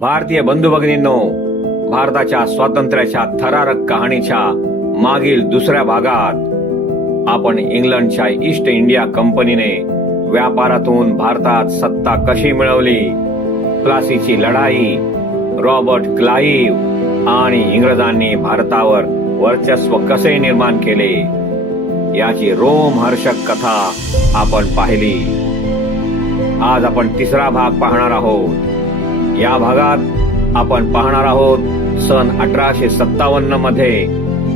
भारतीय बंधू भगिनींनो, भारताच्या स्वातंत्र्याच्या थरारक कहाणीच्या मागील दुसऱ्या भागात आपण इंग्लंडच्या ईस्ट इंडिया कंपनीने व्यापारातून भारतात सत्ता कशी मिळवली, प्लासीची लढाई, रॉबर्ट क्लाईव्ह आणि इंग्रजांनी भारतावर वर्चस्व कसे निर्माण केले याची रोमहर्षक कथा आपण पाहिली. आज आपण तिसरा भाग पाहणार आहोत. या भागात आपण पाहणार आहोत सन 1857 मध्ये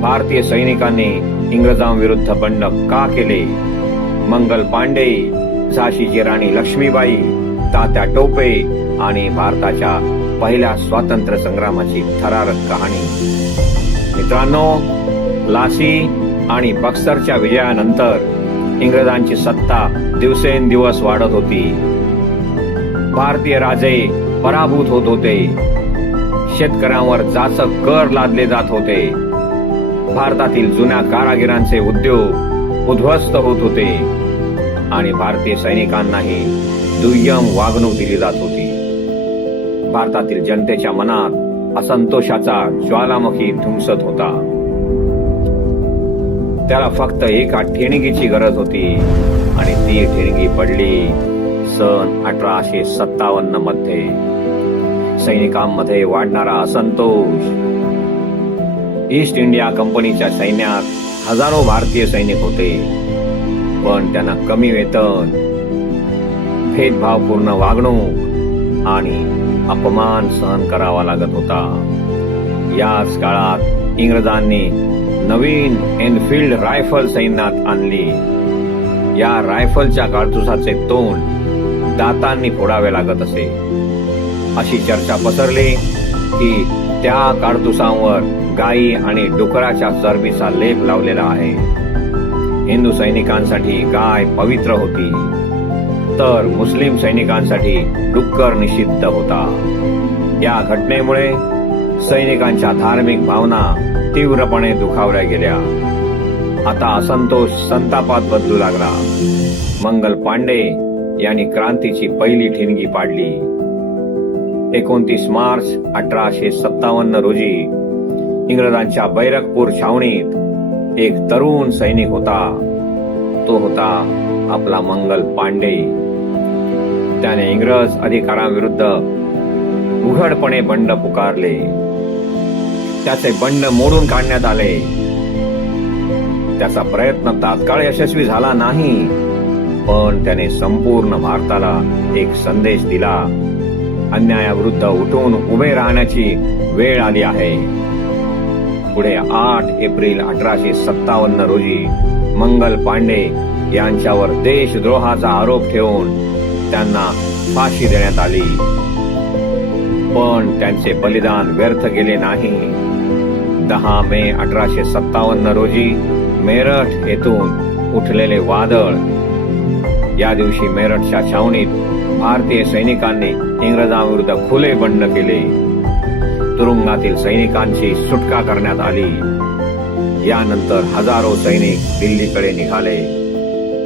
भारतीय सैनिकांनी इंग्रजांविरुद्ध बंड का केले, मंगल पांडे, झाशीची राणी लक्ष्मीबाई, तात्या टोपे आणि भारताच्या पहिल्या स्वातंत्र्य संग्रामाची थरारक कहाणी. मित्रांनो, प्लासी आणि बक्सरच्या विजयानंतर इंग्रजांची सत्ता दिवसेंदिवस वाढत होती. भारतीय राजे पराभूत होत होते. शेतकऱ्यांवर जाचक कर लादले जात होते. भारतातील जुन्या कारागिरांचे उद्योग उद्ध्वस्त होत होते आणि भारतीय सैनिकांनाही दुय्यम वागणूक दिली जात होती. भारतातील जनतेच्या मनात असंतोषाचा ज्वालामुखी धुमसत होता. त्याला फक्त एका ठिणगीची गरज होती आणि ती ठिणगी पडली सन 1857 मध्ये. सैनिकांमध्ये वाढणारा असंतोष. ईस्ट इंडिया कंपनीच्या सैन्यात हजारो भारतीय सैनिक होते, पण त्यांना कमी वेतन, भेदभावपूर्ण वागणूक आणि अपमान सहन करावा लागत होता. याच काळात इंग्रजांनी नवीन एनफिल्ड रायफल सैन्यात आणली. या रायफलच्या काडतुसाचे तोंड दातांनी फोडावे लागत असे. अशी चर्चा पसरली की त्या काडतुसांवर गायी आणि डुकराच्या चरबीचा लेप लावलेला आहे. हिंदू सैनिकांसाठी गाय पवित्र होती, तर मुस्लिम सैनिकांसाठी डुक्कर निषिद्ध होता. या घटनेमुळे सैनिकांच्या धार्मिक भावना तीव्रपणे दुखावल्या गेल्या. आता असंतोष संतापात बदलू लागला. मंगल पांडे यांनी क्रांतीची पहिली ठिणगी पाडली. 29 मार्च 1857 रोजी इंग्रजांच्या बैरकपूर छावणीत एक तरुण सैनिक होता. तो होता आपला मंगल पांडे. त्याने इंग्रज अधिकाऱ्यांविरुद्ध उघडपणे बंड पुकारले. त्याचे बंड मोडून काढण्यात आले. त्याचा प्रयत्न तात्काळ यशस्वी झाला नाही, पण त्याने संपूर्ण भारताला एक संदेश दिला. अन्यायाविरुद्ध उठून उभे राहण्याची वेळ आली आहे. पुढे 8 एप्रिल 1857 रोजी मंगल पांडे यांच्यावर देशद्रोहाचा आरोप ठेवून त्यांना फाशी देण्यात आली. पण त्यांचे बलिदान व्यर्थ गेले नाही. 10 मे 1857 रोजी मेरठ येथून उठलेले वादळ. या दिवशी मेरठच्या छावणीत भारतीय सैनिकांनी इंग्रजांविरुद्ध खुले बंड केले. तुरुंगातील सैनिकांची सुटका करण्यात आली. यानंतर हजारो सैनिक दिल्लीकडे निघाले.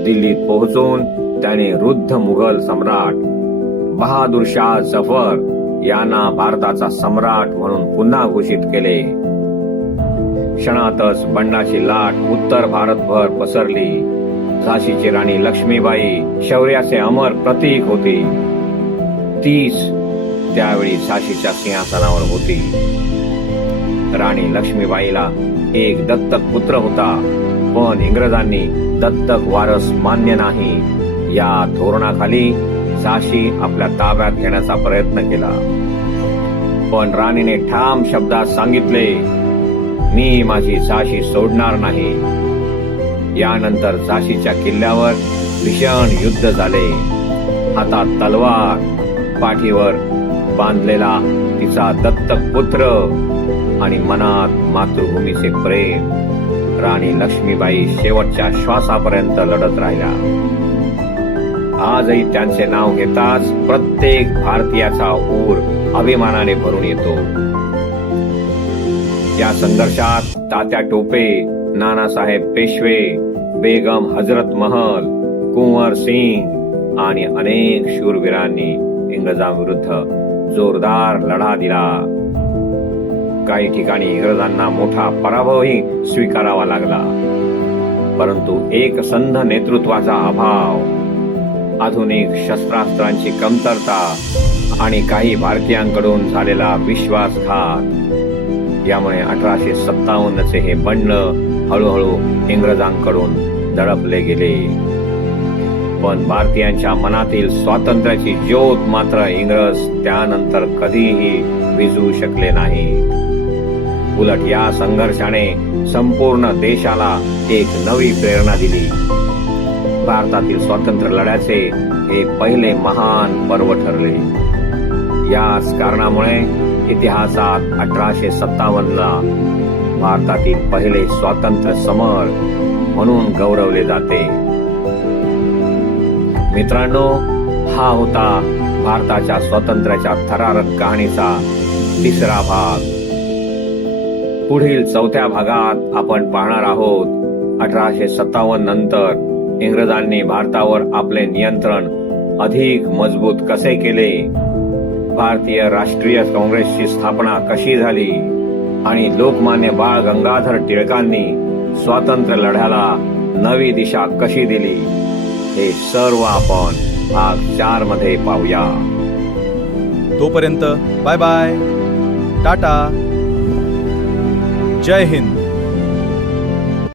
दिल्लीत पोहोचून त्याने वृद्ध मुघल सम्राट बहादूर शाह जफर यांना भारताचा सम्राट म्हणून पुन्हा घोषित केले. क्षणातच बंडाची लाट उत्तर भारतभर पसरली. झाशीची राणी लक्ष्मीबाई शौर्याचे अमर प्रतीक होती. तीच त्यावेळी झाशीच्या सिंहासनावर होती. राणी लक्ष्मीबाईला एक दत्तक पुत्र होता, पण इंग्रजांनी दत्तक वारस मान्य नाही या धोरणाखाली झाशी आपल्या ताब्यात घेण्याचा प्रयत्न केला. पण राणीने ठाम शब्दात सांगितले, मी माझी झाशी सोडणार नाही. यानंतर झाशीच्या किल्ल्यावर भीषण युद्ध झाले. हातात तलवार, पाठीवर बांधलेला तिचा दत्तक पुत्र आणि मनात मातृभूमीचे प्रेम. राणी लक्ष्मीबाई शेवटच्या श्वासापर्यंत लढत राहिल्या. आजही त्यांचे नाव घेताच प्रत्येक भारतीयाचा ऊर अभिमानाने भरून येतो. या संघर्षात तात्या टोपे, नानासाहेब पेशवे, बेगम हजरत महल, कुंवर सिंग आणि अनेक शूरवीरांनी इंग्रजांविरुद्ध जोरदार लढा दिला. काही ठिकाणी इंग्रजांना मोठा पराभवही स्वीकारावा लागला. परंतु एक संध नेतृत्वाचा अभाव, आधुनिक शस्त्रास्त्रांची कमतरता आणि काही भारतीयांकडून झालेला विश्वासघात यामुळे 1857चे हे बंड हळूहळू इंग्रजांकडून दडपले गेले. पण भारतीयांच्या मनातील स्वातंत्र्याची ज्योत मात्र इंग्रज त्यानंतर कधीही विझवू शकले नाही. उलट या संघर्षाने संपूर्ण देशाला एक नवी प्रेरणा दिली. भारतातील स्वातंत्र्य लढ्याचे हे पहिले महान पर्व ठरले. याच कारणामुळे इतिहासात 1857ला भारतातील पहिले स्वातंत्र्य समर म्हणून गौरवले जाते. मित्रांनो, हा होता भारताच्या स्वातंत्र्याच्या थरारक कहाणीचा तिसरा भाग. पुढील चौथ्या भागात आपण पाहणार आहोत 1857 नंतर इंग्रजांनी भारतावर आपले नियंत्रण अधिक मजबूत कसे केले, भारतीय राष्ट्रीय काँग्रेसची स्थापना कशी झाली आणि लोकमान्य बाळ गंगाधर टिळकांनी स्वातंत्र्य लढ्याला नवी दिशा कशी दिली, हे सर्व आपण भाग 4 मध्ये पाहूया. तोपर्यंत बाय बाय, टाटा, जय हिंद.